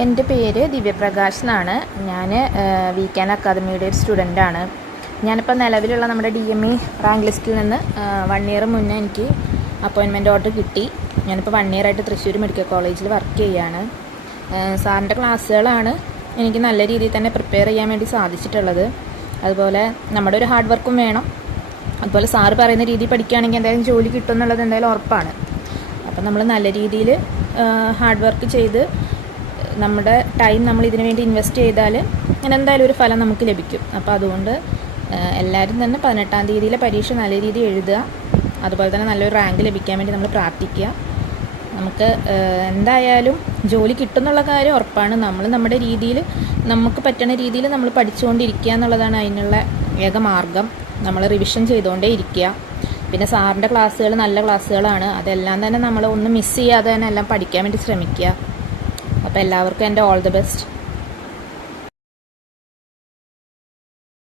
എന്റെ പേര് ദിവ്യപ്രകാശ് എന്നാണ് ഞാൻ വി ക്യാൻ അക്കാദമിയുടെ ഒരു സ്റ്റുഡന്റാണ് ഞാനിപ്പോൾ നിലവിലുള്ള നമ്മുടെ ഡി എം ഇ റാങ്ക് ലിസ്റ്റിൽ നിന്ന് വൺ ഇയർ മുന്നേ എനിക്ക് അപ്പോയിൻമെന്റ് ഓർഡർ കിട്ടി. ഞാനിപ്പോൾ വൺ ഇയർ ആയിട്ട് തൃശ്ശൂർ മെഡിക്കൽ കോളേജിൽ വർക്ക് ചെയ്യുകയാണ് സാറിന്റെ ക്ലാസ്സുകളാണ് എനിക്ക് നല്ല രീതിയിൽ തന്നെ പ്രിപ്പയർ ചെയ്യാൻ വേണ്ടി സാധിച്ചിട്ടുള്ളത്. അതുപോലെ നമ്മുടെ ഒരു ഹാർഡ് വർക്കും വേണം. അതുപോലെ സാറ് പറയുന്ന രീതിയിൽ പഠിക്കുകയാണെങ്കിൽ എന്തായാലും ജോലി കിട്ടും എന്നുള്ളത് എന്തായാലും ഉറപ്പാണ്. അപ്പം നമ്മൾ നല്ല രീതിയിൽ ഹാർഡ് വർക്ക് ചെയ്ത് നമ്മുടെ ടൈം നമ്മൾ ഇതിനു വേണ്ടി ഇൻവെസ്റ്റ് ചെയ്താൽ അങ്ങനെ എന്തായാലും ഒരു ഫലം നമുക്ക് ലഭിക്കും. അപ്പോൾ അതുകൊണ്ട് എല്ലാവരും തന്നെ പതിനെട്ടാം തീയതിയിലെ പരീക്ഷ നല്ല രീതിയിൽ എഴുതുക. അതുപോലെ തന്നെ നല്ലൊരു റാങ്ക് ലഭിക്കാൻ വേണ്ടി നമ്മൾ പ്രാർത്ഥിക്കുക. നമുക്ക് എന്തായാലും ജോലി കിട്ടുന്നുള്ള കാര്യം ഉറപ്പാണ്. നമ്മൾ നമ്മുടെ രീതിയിൽ നമുക്ക് പറ്റുന്ന രീതിയിൽ നമ്മൾ പഠിച്ചുകൊണ്ടിരിക്കുക എന്നുള്ളതാണ് അതിനുള്ള ഏക മാർഗം. നമ്മൾ റിവിഷൻ ചെയ്തുകൊണ്ടേ ഇരിക്കുക. പിന്നെ സാറിന്റെ ക്ലാസ്സുകൾ നല്ല ക്ലാസ്സുകളാണ് അതെല്ലാം തന്നെ നമ്മൾ ഒന്നും മിസ് ചെയ്യാതെ തന്നെ എല്ലാം പഠിക്കാൻ വേണ്ടി ശ്രമിക്കുക. അപ്പോൾ എല്ലാവർക്കും എന്റെ ഓൾ ദി ബെസ്റ്റ്